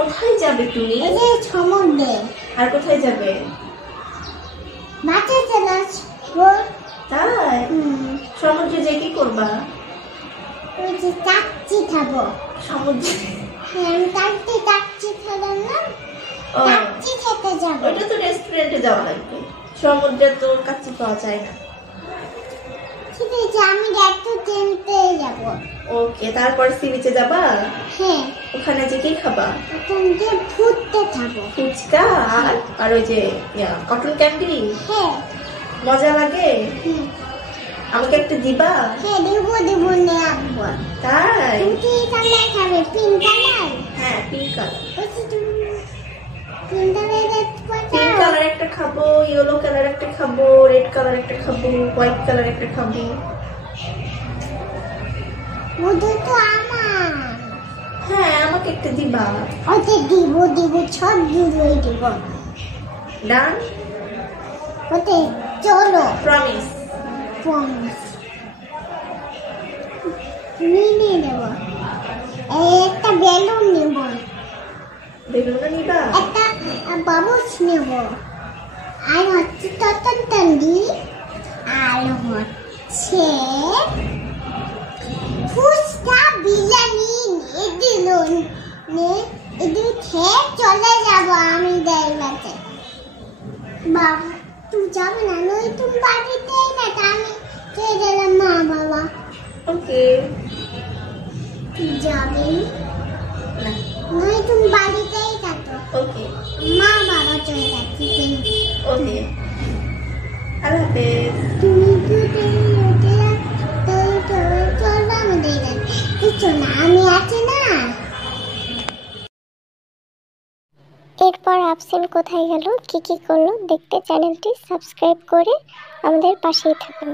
কোথায় যাবে তুমি? এই যে সমুদ্রে। আর কোথায় যাবে? মাঠে চলে আসবো। তাই? সমুদ্রে যে কি করবা? ওই যে চাচ্ছি খাবো সমুদ্রে? হ্যাঁ, আমি কালকে চাচ্ছি খেলাম না, চাচ্ছি খেতে যাবো। ওইটা তো রেস্টুরেন্টে যাওয়া লাগবে, সমুদ্রে তো কাচ্চি পাওয়া যায় না। ঠিক আছে, আমি একটু কিনতে যাবো। ওকে, তারপর সি বিচে যাবা? হ্যাঁ। ওখানে যে কি খাবা? ওখানে যে ফুটতে খাবো। ফুচকা আর ওই যে কটন ক্যান্ডি? হ্যাঁ। মজা লাগে? আমাকে একটা দিবা? হ্যাঁ, দেবো নিয়ে আসবো। তাই? তুমি কি কালার খাবে? Pink colour? হ্যাঁ, পিঙ্ক কালার। পিঙ্ক কালার একটা খাবো, ইয়েলো কালার একটা খাবো, রেড কালার একটা খাবো, হোয়াইট কালার একটা খাবো। ওটা তো আমার। হ্যাঁ, আমাকে একটা দিবা? ওতে দিব সব দুধই দিব। ডান? ওতে চলো। প্রমিস? প্রমিস। নিয়ে নেব। একটা বেলুন নেব। বেলুনও নিবা? একটা বাবুস নেব। আর হচ্ছে ততন তন্ডি। আর হচ্ছে ফুচকা বিরিয়ানি এদিন খেয়ে চলে যাবো আমি দেড়বাতে। বাবা তুই যাবে না? নই তুমি বাড়িতেই না, আমি চলে গেলাম মা বাবা। ওকে। তুই যাবে না? নই তুমি বাড়িতেই থাকো। ওকে। মা বাবা চলে যাচ্ছে। ওকে, আল্লাহ হাফেজ। তুমি চলো আমাদের কিছু না, আমি আছি না। এরপর আফসিন কোথায় গেল, কি করলো দেখতে চ্যানেলটি সাবস্ক্রাইব করে আমাদের পাশেই থাকুন।